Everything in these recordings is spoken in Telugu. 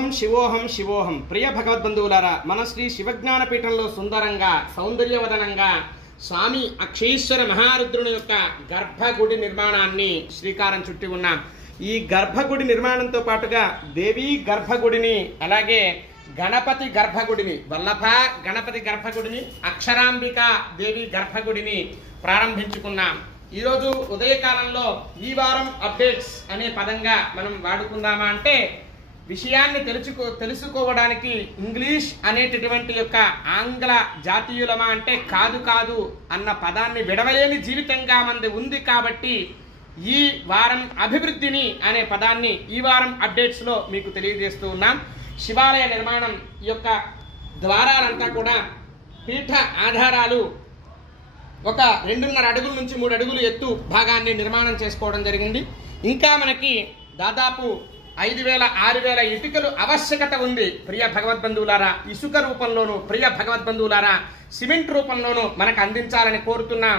శివోహం శివోహం శివోహం. ప్రియ భగవద్బంధువులారా, మన శ్రీ శివజ్ఞానపీఠంలో సుందరంగా సౌందర్యవదనంగా స్వామి అక్షేశ్వర మహారుద్రుని యొక్క గర్భగుడి నిర్మాణాన్ని శ్రీకారం చుట్టి ఉన్నాం. ఈ గర్భగుడి నిర్మాణంతో పాటుగా దేవీ గర్భగుడిని, అలాగే గణపతి గర్భగుడిని, వల్లభ గణపతి గర్భగుడిని, అక్షరాంబిక దేవి గర్భగుడిని ప్రారంభించుకున్నాం. ఈరోజు ఉదయకాలంలో ఈ వారం అప్డేట్స్ అనే పదంగా మనం వాడుకుందామా అంటే, విషయాన్ని తెలుసుకోవడానికి ఇంగ్లీష్ అనేటటువంటి యొక్క ఆంగ్ల జాతీయులమా అంటే కాదు అన్న పదాన్ని విడవలేని జీవితంగా మనది ఉంది. కాబట్టి ఈ వారం అభివృద్ధిని అనే పదాన్ని ఈ వారం అప్డేట్స్లో మీకు తెలియజేస్తూ ఉన్నాం. శివాలయ నిర్మాణం యొక్క ద్వారాలంతా కూడా పీఠ ఆధారాలు ఒక 2.5 అడుగుల నుంచి 3 అడుగులు ఎత్తు భాగాన్ని నిర్మాణం చేసుకోవడం జరిగింది. ఇంకా మనకి దాదాపు 5,000-6,000 ఇటుకలు ఆవశ్యకత ఉంది. ప్రియ భగవద్బంధువులారా, ఇసుక రూపంలోనూ, ప్రియ భగవద్బంధువులారా, సిమెంట్ రూపంలోనూ మనకు అందించాలని కోరుతున్నాం.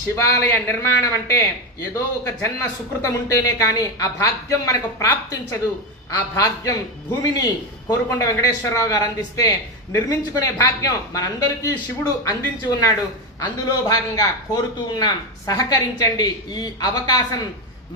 శివాలయ నిర్మాణం అంటే ఏదో ఒక జన్మ సుకృతం ఉంటేనే కానీ ఆ భాగ్యం మనకు ప్రాప్తించదు. ఆ భాగ్యం భూమిని కోరుకొండ వెంకటేశ్వరరావు గారు అందిస్తే నిర్మించుకునే భాగ్యం మనందరికీ శివుడు అందించి ఉన్నాడు. అందులో భాగంగా కోరుతూ ఉన్నాం, సహకరించండి. ఈ అవకాశం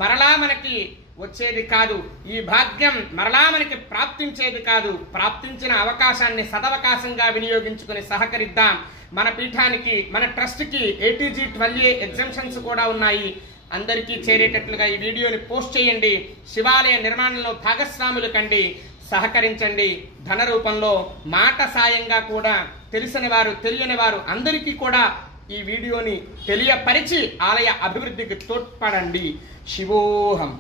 మరలా మనకి వచ్చేది కాదు, ఈ భాగ్యం మరలా మనకి ప్రాప్తించేది కాదు. ప్రాప్తించిన అవకాశాన్ని సదవకాశంగా వినియోగించుకుని సహకరిద్దాం. మన పీఠానికి, మన ట్రస్ట్కి ATG 12A ఎగ్జామ్షన్స్ కూడా ఉన్నాయి. అందరికీ చేరేటట్లుగా ఈ వీడియోని పోస్ట్ చేయండి. శివాలయ నిర్మాణంలో భాగస్వాములు కండి, సహకరించండి. ధన రూపంలో, మాట సాయంగా కూడా తెలిసిన వారు, తెలియని వారు అందరికీ కూడా ఈ వీడియోని తెలియపరిచి ఆలయ అభివృద్ధికి తోడ్పడండి. శివోహం.